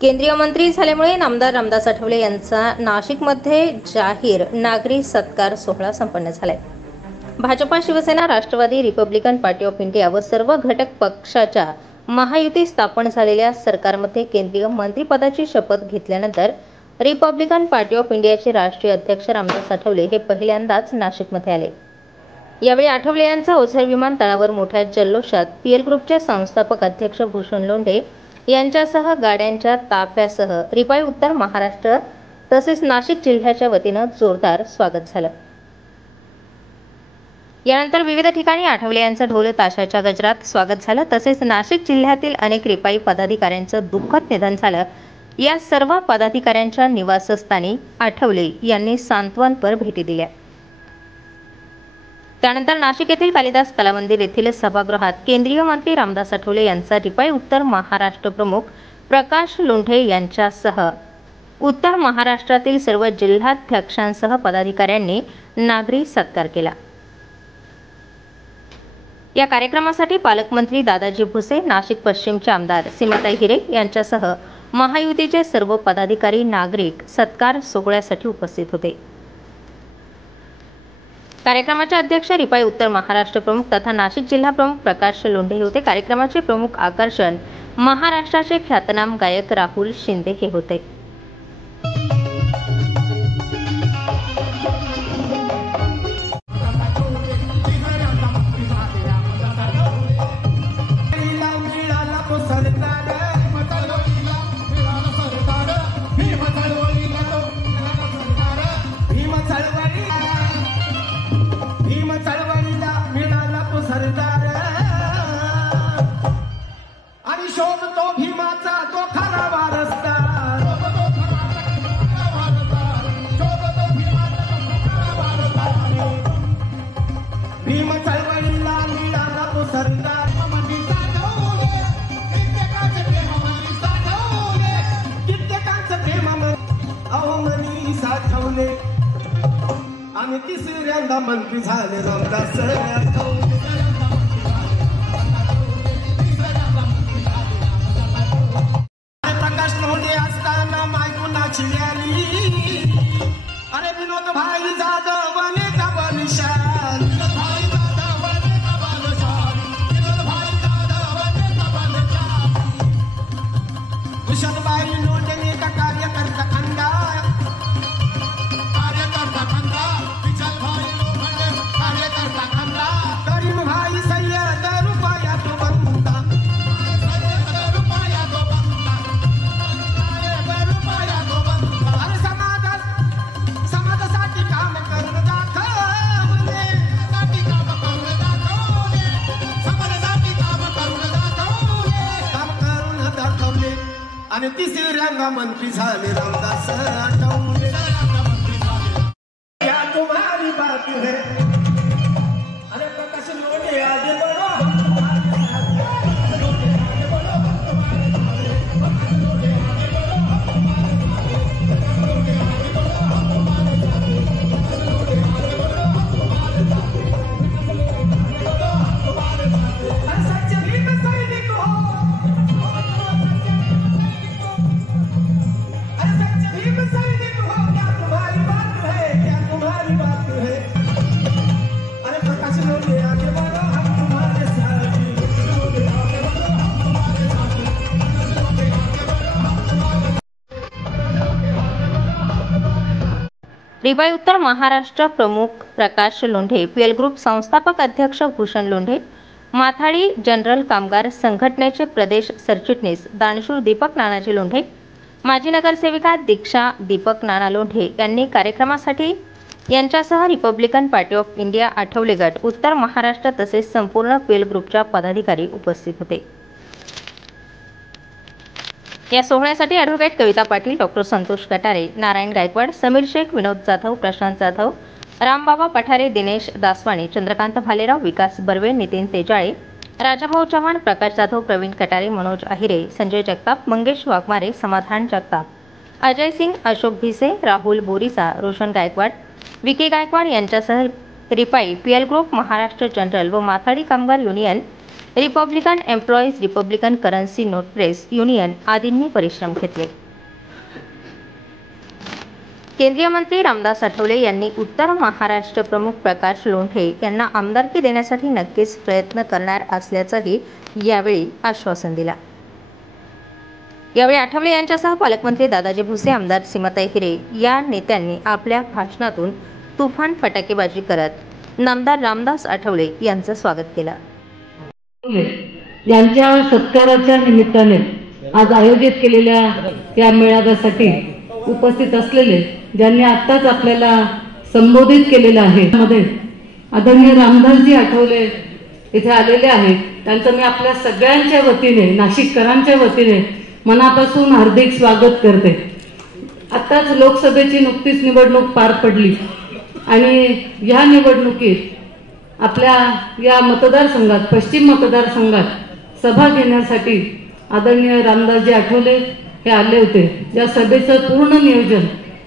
केंद्रीय मंत्री झाल्यामुळे आमदार रामदास आठवले यांचा नाशिकमध्ये जाहीर नागरी सत्कार सोहळा संपन्न झालाय। Bhajpa, Shiv Sena, Rashtrawadi, Republican Party of India व सर्व घटक पक्षाच्या महायुती स्थापन झालेल्या सरकारमध्ये केंद्रीय मंत्रिपदाची शपथ घेतल्यानंतर रिपब्लिकन पार्टी ऑफ इंडियाचे राष्ट्रीय अध्यक्ष रामदास आठवले हे पहिल्यांदाच नाशिकमध्ये आले। यावेळी आठवले यांचा ओझर विमानतळावर मोठ्या जल्लोषात पीएल ग्रुपचे संस्थापक अध्यक्ष भूषण लोंढे यांच्यासह गाड्यांच्या ताफ्यासह रिपाई उत्तर महाराष्ट्र तसेच नाशिक जिल्ह्याच्या वतीनं जोरदार स्वागत झालं। यानंतर विविध ठिकाणी आठवले यांचं ढोल ताशाच्या गजरात स्वागत झालं। तसेच नाशिक जिल्ह्यातील अनेक रिपाई पदाधिकाऱ्यांचं दुःखद निधन झालं। या सर्व पदाधिकाऱ्यांच्या निवासस्थानी आठवले यांनी सांत्वनपर भेटी दिल्या। त्यानंतर नाशिक येथील कालिदास कलामंदिर येथील सभागृहात केंद्रीय मंत्री रामदास आठवले यांचा रिपाई उत्तर महाराष्ट्र प्रमुख प्रकाश लोंढे यांच्यासह उत्तर महाराष्ट्रातील सर्व जिल्हाध्यक्षांसह पदाधिकाऱ्यांनी नागरी सत्कार केला। या कार्यक्रमासाठी पालकमंत्री दादाजी भुसे, नाशिक पश्चिमचे आमदार सीमाताई हिरे यांच्यासह महायुतीचे सर्व पदाधिकारी नागरिक सत्कार सोहळ्यासाठी उपस्थित होते। कार्यक्रमाचे अध्यक्ष रिपाई उत्तर महाराष्ट्र प्रमुख तथा नाशिक जिल्हा प्रमुख प्रकाश लोंढे होते। कार्यक्रमाचे प्रमुख आकर्षण महाराष्ट्राचे ख्यातनाम गायक राहुल शिंदे हे होते। आणि शोधतो भीमाचा तो खरा वारसदार, भीम चळवळीला मिळाला तो सरदार, कित्येकांचं प्रेम अवमनी साठवले आणि तिसऱ्यांदा मंत्री झाले रामदास आठवले। अरे विनोद भाई जाधव नेता बलिशान, कुशलबाई लोंढे का कार्यकर्ता खंडा, कार्यकर्ता खंडा, करीम भाई सय्यद रुपया तो बंदा, आणि तिसऱ्यांदा मंत्री झाले रामदास आठवले। क्या तुम्हारी बात है, अरे प्रकाश लोंढे आगे बढ़ो, रिपाई उत्तर महाराष्ट्र प्रमुख प्रकाश लोंढे, पीएल ग्रुप संस्थापक अध्यक्ष भूषण लोंढे, माथाडी जनरल कामगार संघटनेचे प्रदेश सरचिटणीस दानशूर दीपक नानाजी लोंढे, माजी नगरसेविका दीक्षा दीपक नाना लोंढे यांनी कार्यक्रमासाठी यांच्यासह Republican Party of India Athawale गट उत्तर महाराष्ट्र तसेच संपूर्ण पीएल ग्रुपच्या पदाधिकारी उपस्थित होते। या सोहळ्यासाठी ॲडव्होकेट कविता पाटील, डॉक्टर संतोष कटारे, नारायण गायकवाड, समीर शेख, विनोद जाधव, प्रशांत जाधव, रामबाबा पठारे, दिनेश दासवाणी, चंद्रकांत भालेराव, विकास बर्वे, नितीन तेजाळे, राजाभाऊ चव्हाण, प्रकाश जाधव, प्रवीण कटारे, मनोज अहिरे, संजय जगताप, मंगेश वाघमारे, समाधान जगताप, अजय सिंग, अशोक भिसे, राहुल बोरीसा, रोशन गायकवाड, विकी गायकवाड यांच्यासह Ripai, PL group, Maharashtra general व माथाडी कामगार union Republican employees, Republican currency note press union आदींनी परिश्रम घेतले. केंद्रीय मंत्री रामदास आठवले यांनी उत्तर महाराष्ट्र प्रमुख प्रकाश लोंढे यांना आमदारकी देण्यासाठी नक्कीच प्रयत्न करणार असल्याचंही यावेळी आश्वासन दिलं. यावेळी आठवले यांच्यासह पालकमंत्री दादाजी भुसे, आमदार सीमाताई हिरे या नेत्यांनी आपल्या भाषणातून तुफान फटाकेबाजी करत नामदार रामदास आठवले यांचं स्वागत केलं. यांच्या सत्काराच्या निमित्ताने आज आयोजित केलेल्या या मेळाव्यासाठी उपस्थित असलेले ज्यांनी आत्ताच आपल्याला संबोधित केलेलं आहे मध्ये आदरणीय रामदासजी आठवले इथे आलेले आहेत. त्यांचं मी आपल्या सगळ्यांच्या वतीने, नाशिककरांच्या वतीने मनापासून हार्दिक स्वागत करते. आत्ताच लोकसभेची नुकतीच निवडणूक पार पडली आणि या निवडणुकीत आपल्या या मतदारसंघात, पश्चिम मतदारसंघात सभा घेण्यासाठी आदरणीय रामदासजी आठवले हे आले होते. या सभेचं पूर्ण नियोजन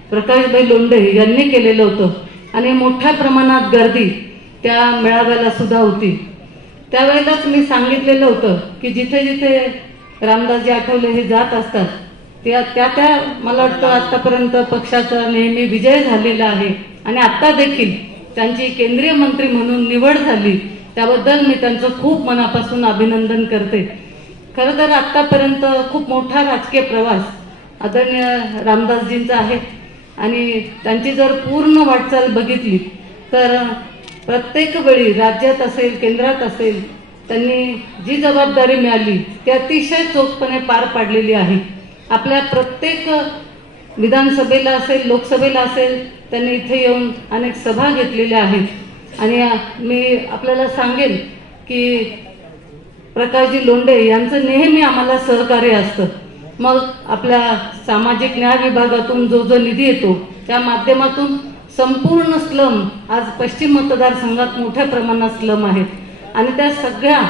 प्रकाशभाई लोंढे यांनी केलेलं होतं आणि मोठ्या प्रमाणात गर्दी त्या मेळाव्याला सुद्धा होती. त्यावेळेलाच मी सांगितलेलं होतं की जिथे जिथे रामदासजी आठवले हे जात असतात त्या मला वाटतं आतापर्यंत पक्षाचा नेहमी विजय झालेला आहे आणि आता देखील त्यांची केंद्रीय मंत्री म्हणून निवड झाली. त्याबद्दल मी त्यांचं खूप मनापासून अभिनंदन करते. खरं तर आतापर्यंत खूप मोठा राजकीय प्रवास आदरणीय रामदासजींचा आहे आणि त्यांची जर पूर्ण वाटचाल बघितली तर प्रत्येक वेळी राज्यात असेल, केंद्रात असेल, त्यांनी जी जबाबदारी मिळाली ती अतिशय चोखपणे पार पाडलेली आहे. आपल्या प्रत्येक विधानसभेला असेल, लोकसभेला असेल, त्यांनी इथे येऊन अनेक सभा घेतलेल्या आहेत आणि मी आपल्याला सांगेन की प्रकाशजी लोंढे यांचं नेहमी आम्हाला सहकार्य असतं. मग आपल्या सामाजिक न्याय विभागातून जो निधी येतो त्या माध्यमातून संपूर्ण स्लम, आज पश्चिम मतदारसंघात मोठ्या प्रमाणात स्लम आहेत आणि त्या सगळ्या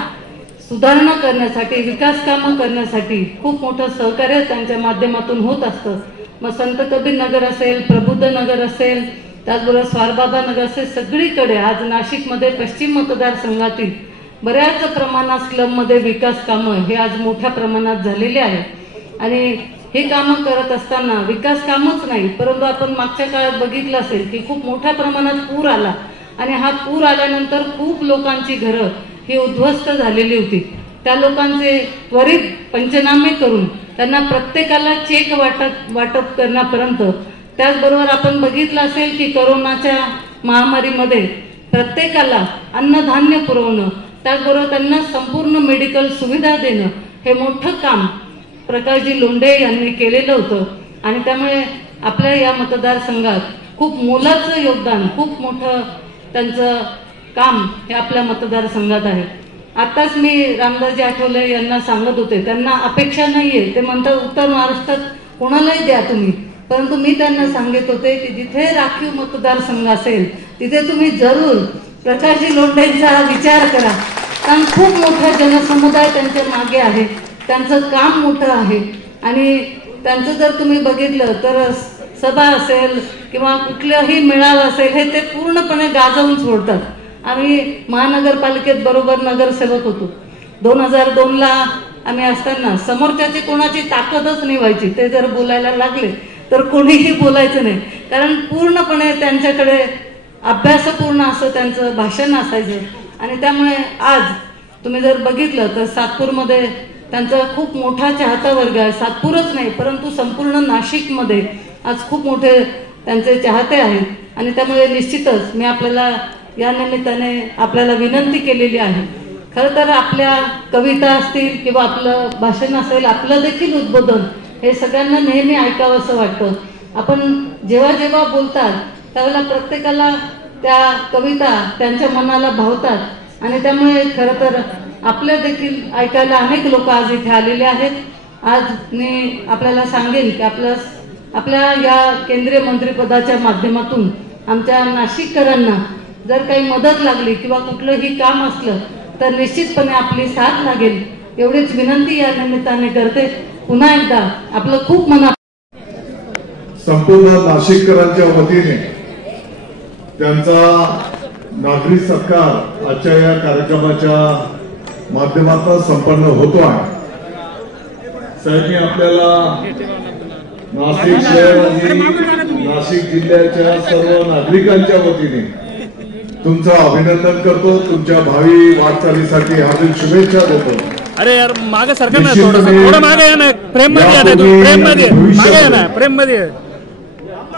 सुधारणा करण्यासाठी, विकास कामं करण्यासाठी खूप मोठं सहकार्य त्यांच्या माध्यमातून होत असतं. मग संत कबीर नगर असेल, प्रबुद्ध नगर असेल, त्याचबरोबर स्वारबाबा नगर असेल, सगळीकडे आज नाशिकमध्ये पश्चिम मतदारसंघातील बऱ्याच प्रमाणात स्लममध्ये विकास कामं हे आज मोठ्या प्रमाणात झालेले आहेत आणि हे कामं करत असताना विकास कामच नाही, परंतु आपण मागच्या काळात बघितलं असेल की खूप मोठ्या प्रमाणात पूर आला आणि हा पूर आल्यानंतर खूप लोकांची घरं ही उद्ध्वस्त झालेली होती. त्या लोकांचे त्वरित पंचनामे करून त्यांना प्रत्येकाला चेक वाटप करण्यापर्यंत, त्याचबरोबर आपण बघितलं असेल की कोरोनाच्या महामारीमध्ये प्रत्येकाला अन्नधान्य पुरवणं, त्याचबरोबर त्यांना संपूर्ण मेडिकल सुविधा देणं हे मोठं काम प्रकाशजी लोंढे यांनी केलेलं होतं आणि त्यामुळे आपल्या या मतदारसंघात खूप मोलाचं योगदान, खूप मोठं त्यांचं काम हे आपल्या मतदारसंघात आहे. आताच मी रामदासजी आठवले यांना सांगत होते, त्यांना अपेक्षा नाहीये, ते म्हणतात उत्तर महाराष्ट्रात कोणालाही द्या तुम्ही, परंतु मी त्यांना सांगत होते की जिथे राखीव मतदारसंघ असेल तिथे तुम्ही जरूर प्रकाशजी लोंढेंचा विचार करा, कारण खूप मोठा जनसमुदाय त्यांच्या मागे आहे, त्यांचं काम मोठं आहे आणि त्यांचं जर तुम्ही बघितलं तर सभा असेल किंवा कुठलाही मेळावा असेल हे ते पूर्णपणे गाजवून सोडतात. आम्ही महानगरपालिकेत बरोबर नगरसेवक होतो. 2002ला आम्ही असताना समोरच्याची कोणाची ताकदच नाही व्हायची. ते जर बोलायला लागले तर कोणीही बोलायचं नाही, कारण पूर्णपणे त्यांच्याकडे अभ्यासपूर्ण असं त्यांचं भाषण असायचं आणि त्यामुळे आज तुम्ही जर बघितलं तर सातपूरमध्ये त्यांचा खूप मोठा चाहता वर्ग आहे. सातपूरच नाही परंतु संपूर्ण नाशिकमध्ये आज खूप मोठे त्यांचे चाहते आहेत आणि त्यामुळे निश्चितच मी आपल्याला या निमित्ताने आपल्याला विनंती केलेली आहे. खरं तर आपल्या कविता असतील किंवा आपलं भाषण असेल, आपलं देखील उद्बोधन हे सगळ्यांना नेहमी ऐकावं असं वाटतं. आपण जेव्हा जेव्हा बोलतात त्यावेळेला प्रत्येकाला त्या कविता त्यांच्या मनाला भावतात आणि त्यामुळे खरं तर आपल्या देखील ऐकायला अनेक लोक आज इथे आलेले आहेत. आज मी आपल्याला सांगेन की आपल्या या केंद्रीय मंत्रिपदाच्या माध्यमातून आमच्या नाशिककरांना जर काही मदत लागली किंवा कुठलंही काम असलं तर निश्चितपणे आपली साथ लागेल एवढीच विनंती या निमित्ताने करते. पुन्हा एकदा आपलं खूप मना संपूर्ण नाशिककरांच्या वतीने त्यांचा नागरी सत्कार आजच्या या कार्यक्रमाच्या माध्यमातून संपन्न होतो आहे. साहेब, मी आपल्याला नाशिक शहर आणि नाशिक जिल्ह्याच्या सर्व नागरिकांच्या वतीने तुमचं अभिनंदन करतो. तुमच्या भावी वाटचालीसाठी हार्दिक शुभेच्छा देतो. अरे यार मागे सरकार ना, थोडं मागे या ना, प्रेम मध्ये या, प्रेम मध्ये मागे या ना, प्रेम मध्ये.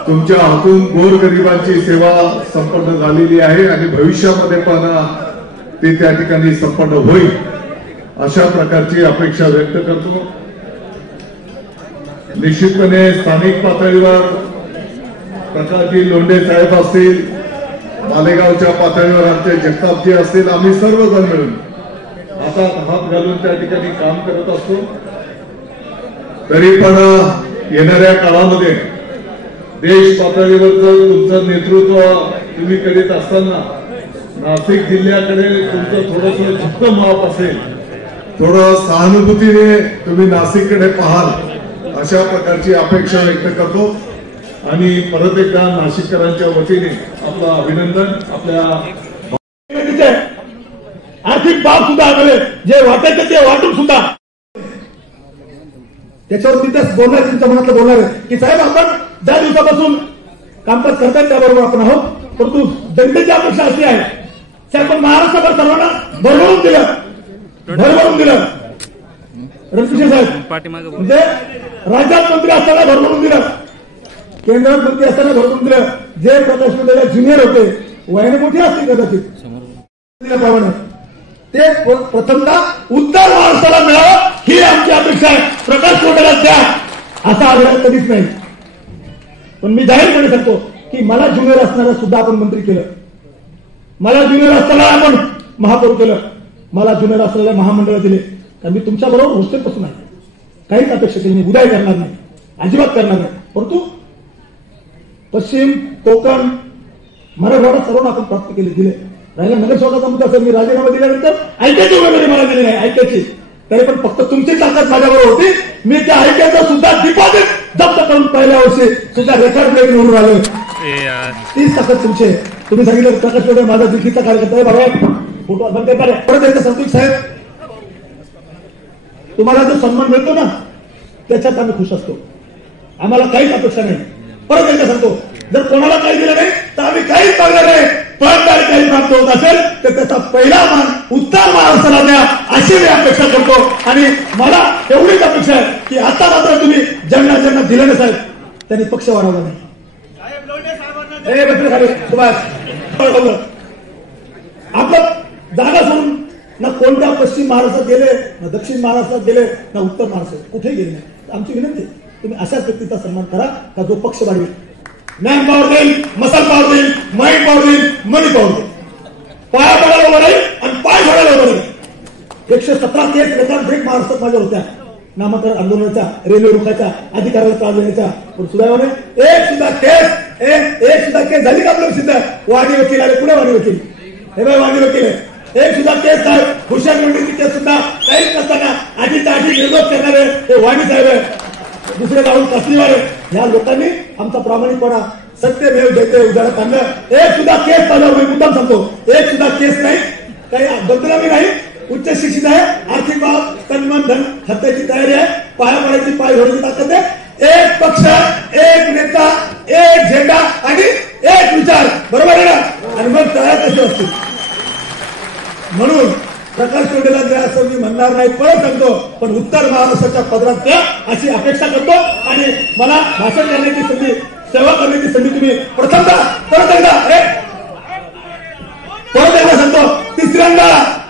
तुमच्या हातून गोरगरिबांची सेवा संपन्न झालेली आहे आणि भविष्यामध्ये पण ते त्या ठिकाणी संपन्न होईल अशा प्रकारची अपेक्षा व्यक्त करतो. निश्चितपणे स्थानिक पातळीवर प्रकाशजी लोंढे साहेब असतील, मालेगावच्या पातळीवर आमचे जगतापजी असतील, आम्ही सर्वजण मिळून हातात हात घालून त्या ठिकाणी काम करत असतो. तरी पण येणाऱ्या काळामध्ये देश पातळीवरचं तुमचं नेतृत्व तुम्ही करीत असताना नाशिक जिल्ह्याकडे तुमचं थोडंसं झुकतं माप असेल, थोडं सहानुभूतीने तुम्ही नाशिककडे पाहाल अशा प्रकारची अपेक्षा व्यक्त करतो. आणि परत एकदा नाशिककरांच्या वतीने आपलं अभिनंदन. आपल्या आर्थिक बाब सुद्धा आले, जे वाटायचं ते वाटून सुद्धा त्याच्यावर तिथेच बोलणार, तुमच्या मनातलं बोलणार आहे की साहेब आपण ज्या दिवसापासून कामकाज करतात त्याबरोबर आपण आहोत, परंतु जनतेची अपेक्षा अशी आहे की आपण महाराष्ट्रावर सर्वांना भरभरून दिलं. रणपिसे साहेब म्हणजे राज्यात मंत्री असताना भरभरून दिलं, केंद्रात मंत्री असताना भरभरून दिलं. जे प्रकाश मंडळाला ज्युनियर होते, वयाने मोठी असतील कदाचित, ते प्रथमतः उत्तर महाराष्ट्राला मिळावं ही आमची अपेक्षा आहे. प्रकाश मंडळाला द्या असा आग्रह कधीच नाही. पण मी जाहीरपणे सांगतो की मला ज्युनियर असणारा सुद्धा आपण मंत्री केलं, मला ज्युनियर असताना आपण महापौर केलं, मला ज्युनियर असलेल्या महामंडळ दिले. कारण मी तुमच्या बरोबर हॉस्टेलपासून आहे, काहीच अपेक्षा केली नाही, उदय करणार नाही, अजिबात करणार नाही. परंतु पश्चिम कोकण मराठवाडा सर्वांना आपण प्राप्त केले दिले. राहिला नगरसेवकाचा मुद्दा असेल, मी राजीनामा दिल्यानंतर ऐक्याची उमेदवारी मला दिली नाही, ऐक्याची. तरी पण फक्त तुमची ताकद माझ्याबरोबर होती. मी त्या ऐक्याचं सुद्धा डिपॉझिट जप्त करून पहिल्या वर्षी सुद्धा रेकॉर्ड ब्रेक निवडून आलो. तीच ताकद तुमची. तुम्ही सांगितलं प्रकाश मंडळ माझा दिल्लीचा कार्यकर्ता आहे, बरोबर फोटो बंद करणार. परत एकदा सांगतो साहेब, तुम्हाला जो सन्मान मिळतो ना त्याच्यात आम्ही खुश असतो, आम्हाला काहीच अपेक्षा नाही. परत एकदा सांगतो, जर कोणाला काही दिलं नाही तर आम्ही काहीच मागणार नाही. पण जर काही प्राप्त होत असेल तर त्याचा पहिला मान उत्तर महाराष्ट्राला द्या अशी मी अपेक्षा करतो. आणि मला एवढीच अपेक्षा आहे की आता मात्र तुम्ही ज्यांना दिलं नसेल त्यांनी पक्ष वाढवला नाही. आपलं जागा सोडून ना कोणत्या पश्चिम महाराष्ट्रात गेले, ना दक्षिण महाराष्ट्रात गेले, ना उत्तर महाराष्ट्रात कुठेही गेले नाही. आमची विनंती तुम्ही अशाच व्यक्तीचा सन्मान करा का जो पक्ष वाढवेल, मॅन पॉवर देईल, मसल पॉवर देईल, माइंड पॉवर देईल, मनी पॉवर देईल. पाया पडायला उभं राहील आणि पाय सोडायला उभं राहील. 117 केस रेकॉर्ड ब्रेक महाराष्ट्रात माझ्या होत्या, नामकरण आंदोलनाच्या, रेल्वे रुखाच्या, अधिकाराला त्रास देण्याच्या. पण सुदैवाने एक सुद्धा केस झाली का आपलं सिद्ध? वाणी वकील आले, पुढे वाणी वकील, हे बाय वाणी वकील आहे. एक सुद्धा केस साहेब, हुशार निवडणुकीची केस सुद्धा काहीच नसताना आधी निर्दोष करणारे हे वाणी साहेब आहे. दुसरे राहुल कासनीवार आहे. या लोकांनी आमचा प्रामाणिकपणा, सत्यमेव जयते उजाळत आणलं. एक सुद्धा केस चालू, मी मुद्दाम सांगतो, एक सुद्धा केस नाही, काही बदनामी नाही. उच्च शिक्षित आहे, आर्थिक बाब, तन्मन धन खर्चाची तयारी आहे, पाया पडायची, पाय धरण्याची ताकद आहे. एक पक्ष, एक नेता, एक झेंडा आणि एक विचार, बरोबर आहे ना? आणि मग तयार कसे असतील. म्हणून प्रकाश मंडळात द्या असं मी म्हणणार नाही, परत सांगतो, पण उत्तर महाराष्ट्राच्या पदरात द्या अशी अपेक्षा करतो. आणि मला भाषण करण्याची संधी, सेवा करण्याची संधी तुम्ही प्रथमतः परत एकदा सांगतो,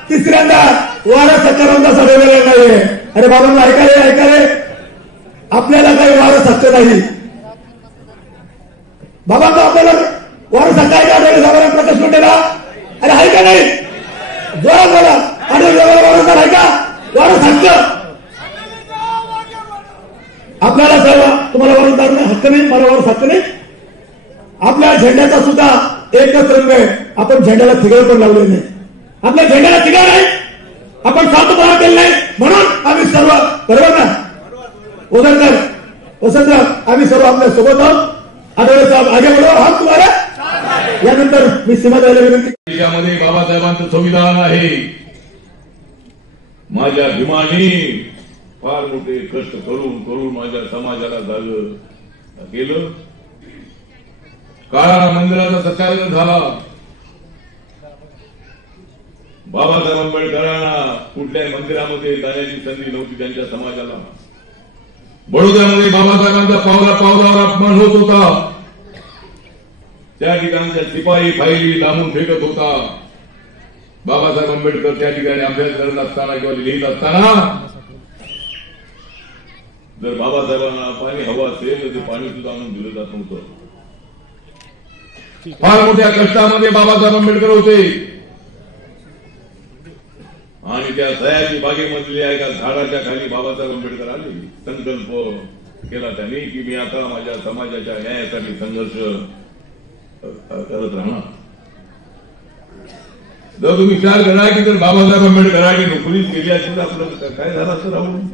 तिसऱ्यांदा वारा सकारांचा सडवलेला नाहीये. अरे बाबांना ऐका रे, आपल्याला काही वारस हक्क नाही. बाबांचा आपल्याला वारस हक्क आहे का साहेबांना प्रकाश मंडळाला? अरे आहे का नाही? जोरात बोला. आणि वारसदार आहे का? वारस हक्क आपल्याला सर्व, तुम्हाला वारसदार हक्क नाही, मला वारस हक्क नाही. आपल्या झेंड्याचा सुद्धा एकच रंग आहे. आपण झेंड्याला थिगळ पण लावले नाही, आपल्या झेंड्याला थिगळ नाही, आपण सातबारा केलं नाही. म्हणून आम्ही सर्व, बरोबर ना उदरकर, वसंतराव, आम्ही सर्व आपल्या सोबत आहोत. आठवले साहेब आगे बढो, हम तुम्हाला. यानंतर मी सीमा द्यायला विनंती. देशामध्ये बाबासाहेबांचं संविधान आहे, माझ्या भीमाने फार मोठे कष्ट करून करून माझ्या समाजाला जागं केलं. काळा मंदिराचा सत्याग्रह झाला. बाबासाहेब आंबेडकरांना कुठल्याही मंदिरामध्ये जाण्याची संधी नव्हती त्यांच्या समाजाला. बडोद्यामध्ये बाबासाहेबांचा पावला पावलावर अपमान होत होता. त्या ठिकाणच्या शिपाई फाईली लांबून फेकत होता. बाबासाहेब आंबेडकर त्या ठिकाणी अभ्यास करत असताना किंवा लिहित असताना जर बाबासाहेबांना पाणी हवं असेल तर ते पाणी सुद्धा आणून दिलं जात नव्हतं. फार मोठ्या कष्टामध्ये बाबासाहेब आंबेडकर होते आणि त्या सह्याची बागेमधल्या एका झाडाच्या खाली बाबासाहेब आंबेडकर आले. संकल्प केला त्यांनी की मी आता माझ्या समाजाच्या न्यायासाठी संघर्ष करत राहणार. जर तुम्ही विचार करा की जर बाबासाहेब आंबेडकरांनी नोकरीच केली असेल तर आपलं काय झालं असतं राहून.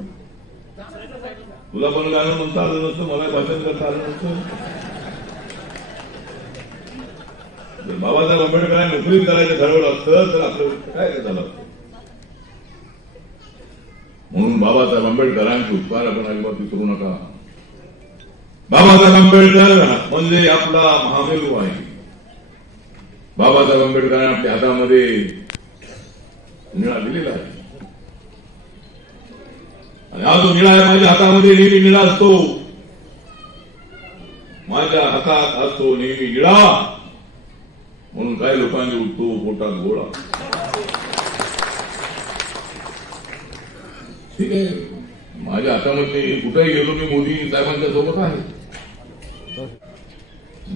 तुला पण गाणं म्हणता आलं नसतं, मला भाषण करता आलं नसतं. जर बाबासाहेब आंबेडकरांनी नोकरीच करायचं ठरवलं असतं तर आपलं काय झालं असतं. म्हणून बाबासाहेब आंबेडकरांचे उपकार आपण अजिबात विसरू नका. बाबासाहेब आंबेडकर म्हणजे आपला महामेरू आहे. बाबासाहेब आंबेडकरांनी आपल्या हातामध्ये निळा दिलेला आहे आणि हा जो निळा आहे माझ्या हातामध्ये नेहमी निळा असतो. माझ्या हातात असतो नेहमी निळा. म्हणून काही लोकांनी उठतो पोटात गोळा. ठीक आहे, माझ्या हातामध्ये कुठेही गेलो मी मोदी साहेबांच्या सोबत आहे.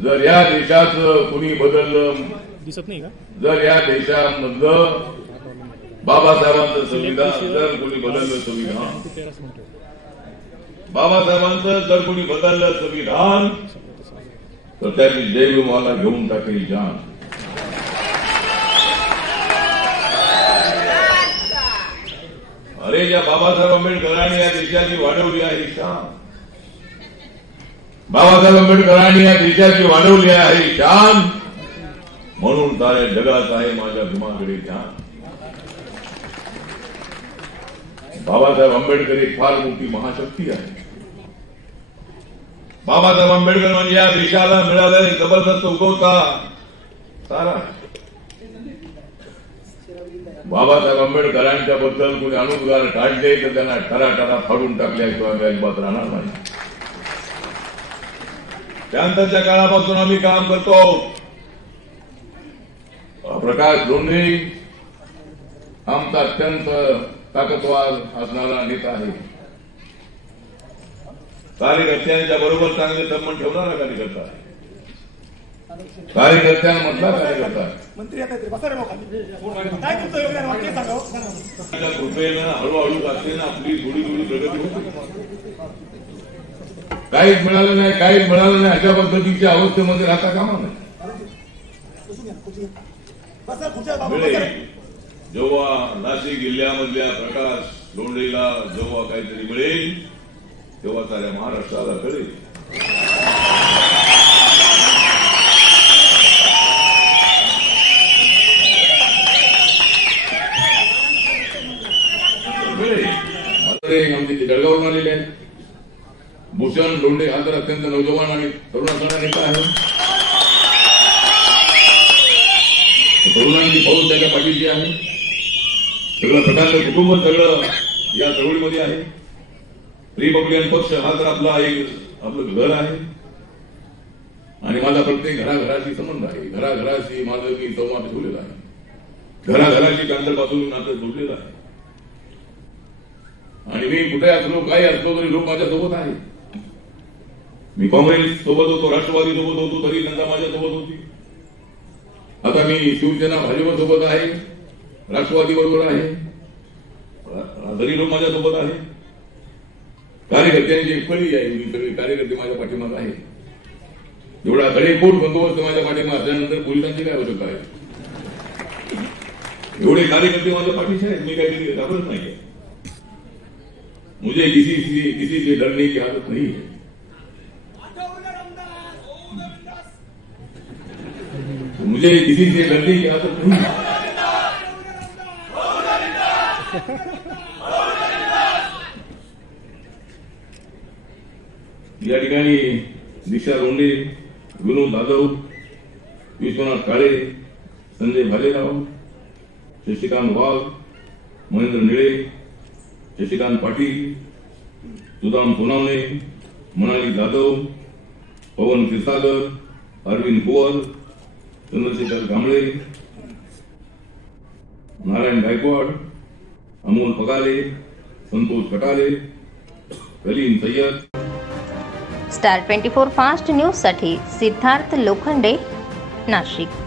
जर या देशाचं कुणी बदललं, दिसत नाही का? जर या देशामधलं बाबासाहेबांचं संविधान जर कोणी बदललं संविधान, बाबासाहेबांचं जर कोणी बदललं संविधान तर त्यांनी जैव मला घेऊन टाकेल जान. अरे ज्या बाबासाहेब आंबेडकरांनी या देशाची वाढवली आहे शान, बाबासाहेब आंबेडकरांनी या देशाची वाढवली आहे शान, म्हणून साऱ्या जगात आहे माझ्या भीमाकडे ध्यान. बाबासाहेब आंबेडकर एक फार मोठी महाशक्ती आहे. बाबासाहेब आंबेडकर म्हणजे या देशाला मिळालेला जबरदस्त उगवता सारा. बाबासाहेब आंबेडकरांच्या बद्दल कोणी अनुद्गार काढले तर त्यांना ठराठरा फाडून टाकल्याशिवाय अजिबात राहणार नाही. त्यानंतरच्या काळापासून आम्ही काम करतो. प्रकाश लोंढे आमचा अत्यंत ताकदवार असणारा नेता आहे. कार्यकर्त्यांच्या बरोबर चांगले संबंध ठेवणारा कार्यकर्ता आहे. कार्यकर्त्यांमधला कार्यकर्ता कृपेनं हळूहळू असते ना आपली थोडी थोडी प्रगती होते. काहीच मिळालं नाही, काहीच मिळालं नाही अशा पद्धतीच्या अवस्थेमध्ये राहता कामा नाही. जेव्हा नाशिक जिल्ह्यामधल्या प्रकाश लोंढेला जेव्हा काहीतरी मिळेल तेव्हा साऱ्या महाराष्ट्राला कळेल. आमचे जळगावरून आलेले आहेत. भूषण लोंढे हा तर अत्यंत नौजवान आणि तरुण असणारा नेता आहे. तरुणांची फौज त्याच्या पाठीशी आहे. सगळं प्रकारचं कुटुंब सगळं या चळवळीमध्ये आहे. रिपब्लिकन पक्ष हा तर आपला एक आपलं घर आहे आणि माझा प्रत्येक घराघराशी संबंध आहे. घराघराशी माझं मी संवाद ठेवलेला आहे. घराघराशी कांतरपासून नातं जोडलेलं आहे आणि मी कुठे असलो काही असलो तरी लोक माझ्यासोबत आहे. मी काँग्रेस सोबत होतो, राष्ट्रवादी सोबत होतो, तरी जनता माझ्यासोबत होती. आता मी शिवसेना भाजप सोबत आहे, राष्ट्रवादी बरोबर आहे, तरी लोक माझ्यासोबत आहे. कार्यकर्त्यांची एक फळी आहे. मी सगळे कार्यकर्ते माझ्या पाठीमागे आहे. एवढा कडेकोट बंदोबस्त माझ्या पाठीमागे असल्यानंतर पोलिसांची काय आवश्यकता आहे. एवढे कार्यकर्ते माझ्या पाठीशी आहेत. मी काही घाबरत नाही. मुझे किसी से डरने की आदत नहीं है. मुझे किसी से डरने की आदत नहीं है. या ठिकाणी दिशा लोंढे, विनोद जाधव, विश्वनाथ काळे, Sanjay Bhalerao, Shashikant Wagh, Mahendra Nile, Shashikant Patil, Sudam Sonawane, Manali Jadhav, Pawan Kshirsagar, Arvind Powar, Chandrashekhar Kamble, Narayan Gaikwad, Amol Pagale, Santosh Katale, Kalim Sayyad. Star 24 fast news साठी सिद्धार्थ लोखंडे, नाशिक.